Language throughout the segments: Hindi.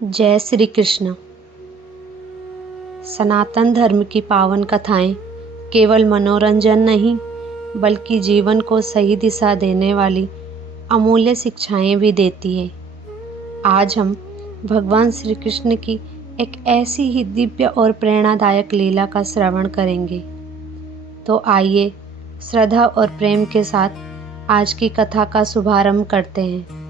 जय श्री कृष्ण। सनातन धर्म की पावन कथाएं केवल मनोरंजन नहीं बल्कि जीवन को सही दिशा देने वाली अमूल्य शिक्षाएं भी देती है। आज हम भगवान श्री कृष्ण की एक ऐसी ही दिव्य और प्रेरणादायक लीला का श्रवण करेंगे। तो आइए श्रद्धा और प्रेम के साथ आज की कथा का शुभारंभ करते हैं।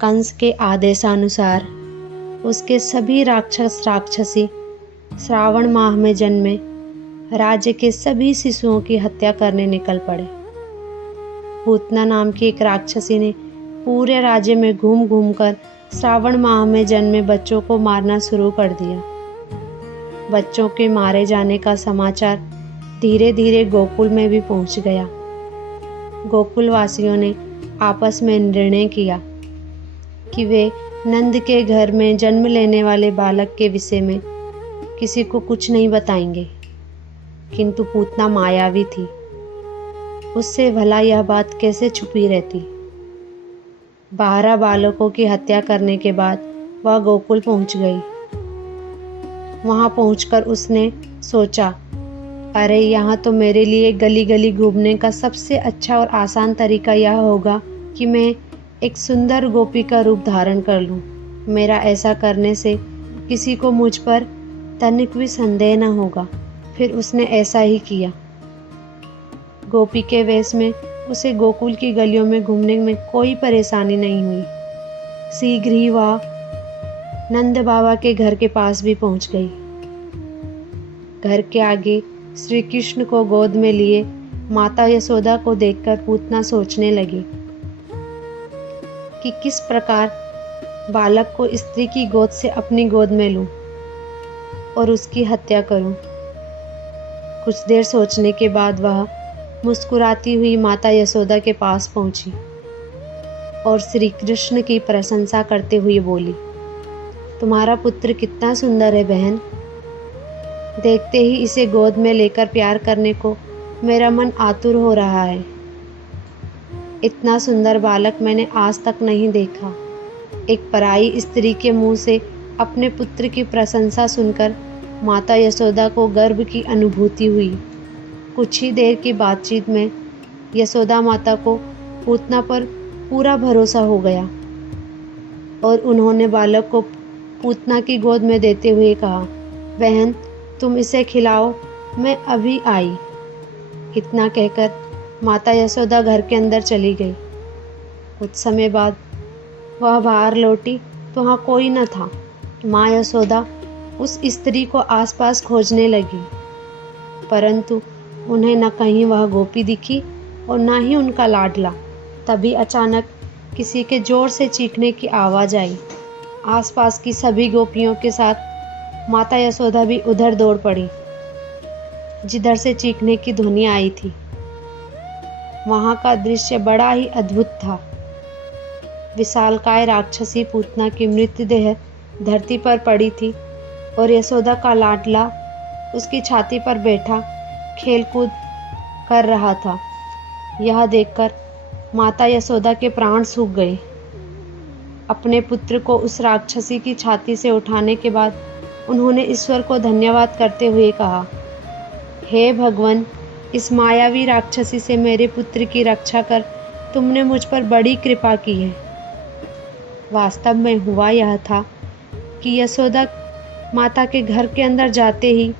कंस के आदेशानुसार उसके सभी राक्षसी श्रावण माह में जन्मे राज्य के सभी शिशुओं की हत्या करने निकल पड़े। पूतना नाम की एक राक्षसी ने पूरे राज्य में घूम घूम कर श्रावण माह में जन्मे बच्चों को मारना शुरू कर दिया। बच्चों के मारे जाने का समाचार धीरे धीरे गोकुल में भी पहुंच गया। गोकुल वासियों ने आपस में निर्णय किया कि वे नंद के घर में जन्म लेने वाले बालक के विषय में किसी को कुछ नहीं बताएंगे। किंतु पूतना मायावी थी, उससे भला यह बात कैसे छुपी रहती। 12 बालकों की हत्या करने के बाद वह गोकुल पहुंच गई। वहां पहुंचकर उसने सोचा, अरे यहाँ तो मेरे लिए गली गली घूमने का सबसे अच्छा और आसान तरीका यह होगा कि मैं एक सुंदर गोपी का रूप धारण कर लूं। मेरा ऐसा करने से किसी को मुझ पर तनिक भी संदेह न होगा। फिर उसने ऐसा ही किया। गोपी के वेश में उसे गोकुल की गलियों में घूमने में कोई परेशानी नहीं हुई। शीघ्र ही वह नंद बाबा के घर के पास भी पहुंच गई। घर के आगे श्री कृष्ण को गोद में लिए माता यशोदा को देखकर पूतना सोचने लगी कि किस प्रकार बालक को स्त्री की गोद से अपनी गोद में लूं और उसकी हत्या करूं। कुछ देर सोचने के बाद वह मुस्कुराती हुई माता यशोदा के पास पहुंची और श्री कृष्ण की प्रशंसा करते हुए बोली, तुम्हारा पुत्र कितना सुंदर है बहन। देखते ही इसे गोद में लेकर प्यार करने को मेरा मन आतुर हो रहा है। इतना सुंदर बालक मैंने आज तक नहीं देखा। एक पराई स्त्री के मुंह से अपने पुत्र की प्रशंसा सुनकर माता यशोदा को गर्व की अनुभूति हुई। कुछ ही देर की बातचीत में यशोदा माता को पूतना पर पूरा भरोसा हो गया और उन्होंने बालक को पूतना की गोद में देते हुए कहा, बहन तुम इसे खिलाओ, मैं अभी आई। इतना कहकर माता यशोदा घर के अंदर चली गई। कुछ समय बाद वह बाहर लौटी तो वहाँ कोई न था। माँ यशोदा उस स्त्री को आसपास खोजने लगी, परंतु उन्हें न कहीं वह गोपी दिखी और न ही उनका लाडला। तभी अचानक किसी के जोर से चीखने की आवाज़ आई। आसपास की सभी गोपियों के साथ माता यशोदा भी उधर दौड़ पड़ी जिधर से चीखने की ध्वनि आई थी। वहां का दृश्य बड़ा ही अद्भुत था। विशालकाय राक्षसी पूतना की मृतदेह धरती पर पड़ी थी और यशोदा का लाडला उसकी छाती पर बैठा खेलकूद कर रहा था। यह देखकर माता यशोदा के प्राण सूख गए। अपने पुत्र को उस राक्षसी की छाती से उठाने के बाद उन्होंने ईश्वर को धन्यवाद करते हुए कहा, हे भगवान, इस मायावी राक्षसी से मेरे पुत्र की रक्षा कर तुमने मुझ पर बड़ी कृपा की है। वास्तव में हुआ यह था कि यशोदा माता के घर के अंदर जाते ही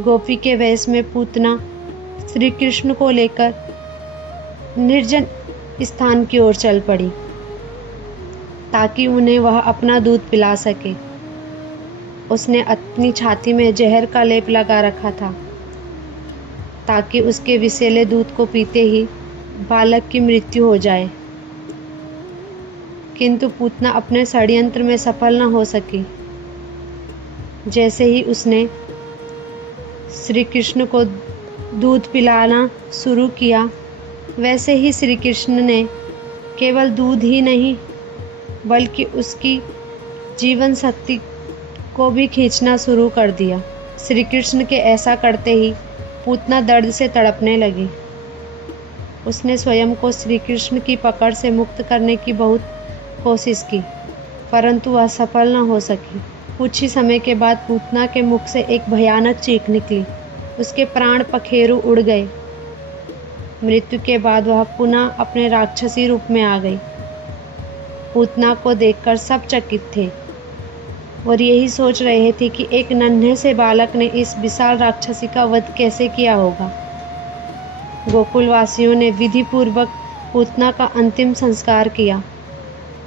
गोपी के वेश में पूतना श्री कृष्ण को लेकर निर्जन स्थान की ओर चल पड़ी ताकि उन्हें वह अपना दूध पिला सके। उसने अपनी छाती में जहर का लेप लगा रखा था ताकि उसके विषैले दूध को पीते ही बालक की मृत्यु हो जाए। किंतु पूतना अपने षड्यंत्र में सफल न हो सकी। जैसे ही उसने श्री कृष्ण को दूध पिलाना शुरू किया, वैसे ही श्री कृष्ण ने केवल दूध ही नहीं बल्कि उसकी जीवन शक्ति को भी खींचना शुरू कर दिया। श्री कृष्ण के ऐसा करते ही पूतना दर्द से तड़पने लगी। उसने स्वयं को श्री कृष्ण की पकड़ से मुक्त करने की बहुत कोशिश की, परंतु वह सफल न हो सकी। कुछ ही समय के बाद पूतना के मुख से एक भयानक चीख निकली। उसके प्राण पखेरु उड़ गए। मृत्यु के बाद वह पुनः अपने राक्षसी रूप में आ गई। पूतना को देखकर सब चकित थे और यही सोच रहे थे कि एक नन्हे से बालक ने इस विशाल राक्षसी का वध कैसे किया होगा। गोकुलवासियों ने विधि पूर्वक पूतना का अंतिम संस्कार किया।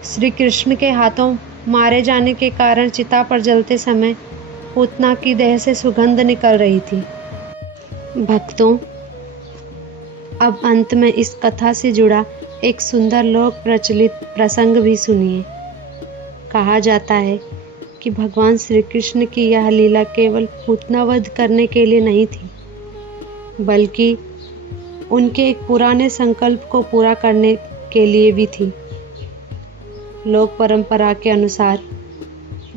श्री कृष्ण के हाथों मारे जाने के कारण चिता पर जलते समय पूतना की देह से सुगंध निकल रही थी। भक्तों, अब अंत में इस कथा से जुड़ा एक सुंदर लोक प्रचलित प्रसंग भी सुनिए। कहा जाता है कि भगवान श्री कृष्ण की यह लीला केवल पूतना वध करने के लिए नहीं थी, बल्कि उनके एक पुराने संकल्प को पूरा करने के लिए भी थी। लोक परंपरा के अनुसार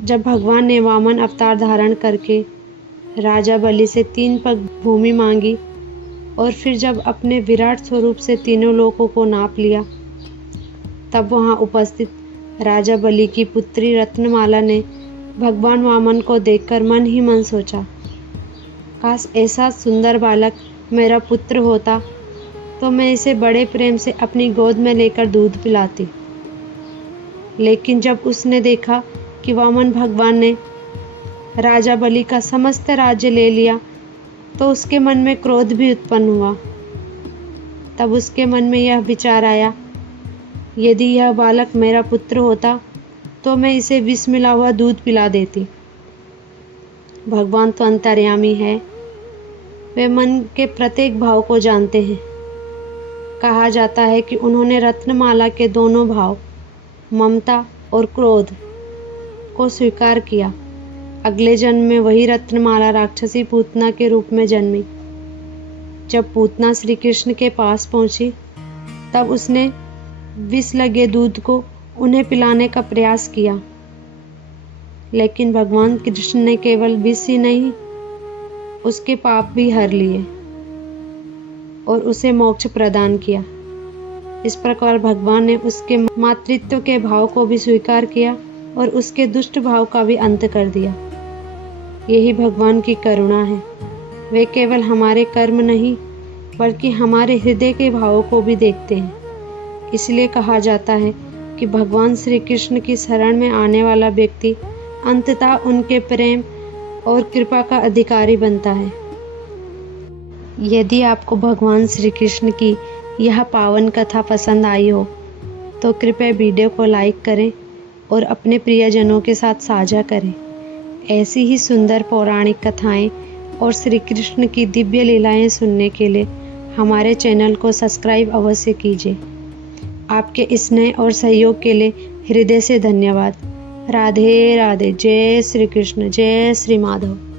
जब भगवान ने वामन अवतार धारण करके राजा बलि से 3 पग भूमि मांगी और फिर जब अपने विराट स्वरूप से तीनों लोकों को नाप लिया, तब वहां उपस्थित राजा बलि की पुत्री रत्नमाला ने भगवान वामन को देखकर मन ही मन सोचा, काश ऐसा सुंदर बालक मेरा पुत्र होता तो मैं इसे बड़े प्रेम से अपनी गोद में लेकर दूध पिलाती। लेकिन जब उसने देखा कि वामन भगवान ने राजा बलि का समस्त राज्य ले लिया, तो उसके मन में क्रोध भी उत्पन्न हुआ। तब उसके मन में यह विचार आया, यदि यह बालक मेरा पुत्र होता तो मैं इसे विष मिला हुआ दूध पिला देती। भगवान तो अंतर्यामी है, वे मन के प्रत्येक भाव को जानते हैं। कहा जाता है कि उन्होंने रत्नमाला के दोनों भाव, ममता और क्रोध को स्वीकार किया। अगले जन्म में वही रत्नमाला राक्षसी पूतना के रूप में जन्मी। जब पूतना श्री कृष्ण के पास पहुंची, तब उसने विष लगे दूध को उन्हें पिलाने का प्रयास किया, लेकिन भगवान कृष्ण ने केवल विष ही नहीं, उसके पाप भी हर लिए और उसे मोक्ष प्रदान किया। इस प्रकार भगवान ने उसके मातृत्व के भाव को भी स्वीकार किया और उसके दुष्ट भाव का भी अंत कर दिया। यही भगवान की करुणा है। वे केवल हमारे कर्म नहीं, बल्कि हमारे हृदय के भावों को भी देखते हैं। इसलिए कहा जाता है कि भगवान श्री कृष्ण की शरण में आने वाला व्यक्ति अंततः उनके प्रेम और कृपा का अधिकारी बनता है। यदि आपको भगवान श्री कृष्ण की यह पावन कथा पसंद आई हो, तो कृपया वीडियो को लाइक करें और अपने प्रियजनों के साथ साझा करें। ऐसी ही सुंदर पौराणिक कथाएं और श्री कृष्ण की दिव्य लीलाएं सुनने के लिए हमारे चैनल को सब्सक्राइब अवश्य कीजिए। आपके स्नेह और सहयोग के लिए हृदय से धन्यवाद। राधे राधे। जय श्री कृष्ण, जय श्री माधव।